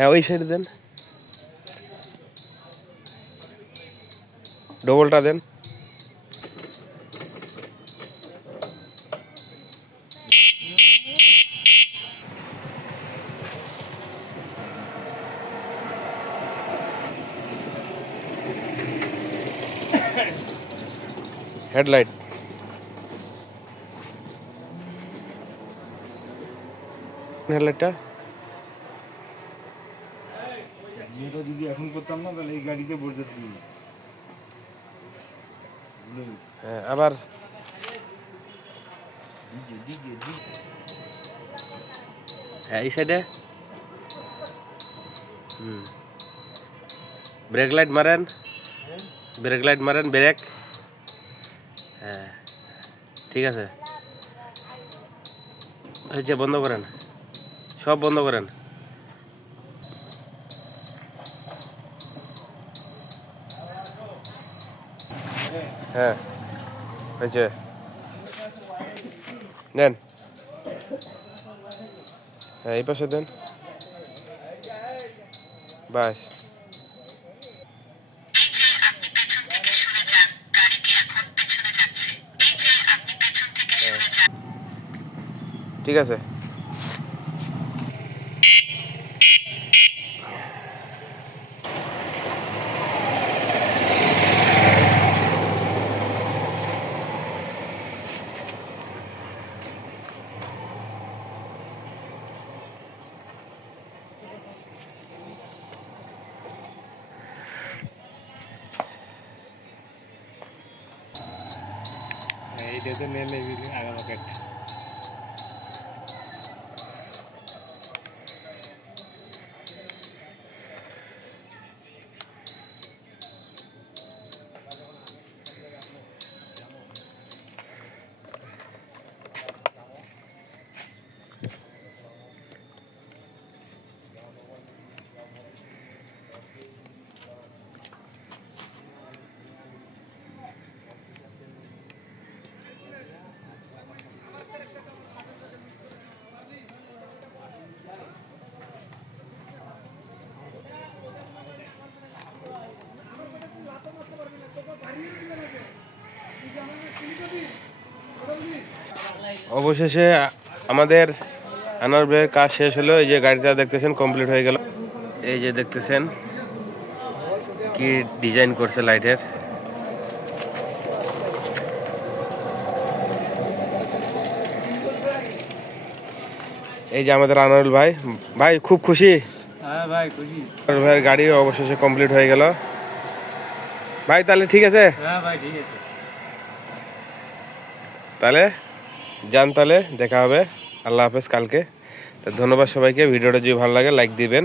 হ্যাঁ ওই সাইডে দেন, ডবলটা দেন। হেডলাইট হেডলাইটটা যদি এখন করতাম না তাহলে এই গাড়িতে বসে দিই। হ্যাঁ আবার হ্যাঁ এই সাইডে। ব্রেক লাইট মারেন, ব্রেক লাইট মারেন, ব্রেক। হ্যাঁ ঠিক আছে, হয়েছে, বন্ধ করেন, সব বন্ধ করেন। হ্যাঁ হয়েছে, দেন। হ্যাঁ এই পাশে দেন, বাস। ঠিক আছে। এইটাতে নেলে আগাম প্যাকেট। অবশেষে আমাদের আনার ব্রেকের কাজ শেষ হলো। এই যে গাড়িটা দেখতেছেন কমপ্লিট হয়ে গেল। এই যে দেখতেছেন কি ডিজাইন করছে লাইটের। এই যে আমাদের আনারুল ভাই, ভাই খুব খুশি। হ্যাঁ ভাই খুশি। আনারুল ভাইয়ের গাড়ি অবশেষে কমপ্লিট হয়ে গেল। ভাই তাহলে ঠিক আছে। হ্যাঁ ভাই ঠিক আছে। তাহলে যান, তাহলে দেখা হবে। আল্লাহ হাফেজ কালকে। তো ধন্যবাদ সবাইকে। ভিডিওটা যদি ভালো লাগে লাইক দিবেন,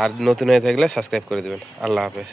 আর নতুন হয়ে থাকলে সাবস্ক্রাইব করে দিবেন। আল্লাহ হাফেজ।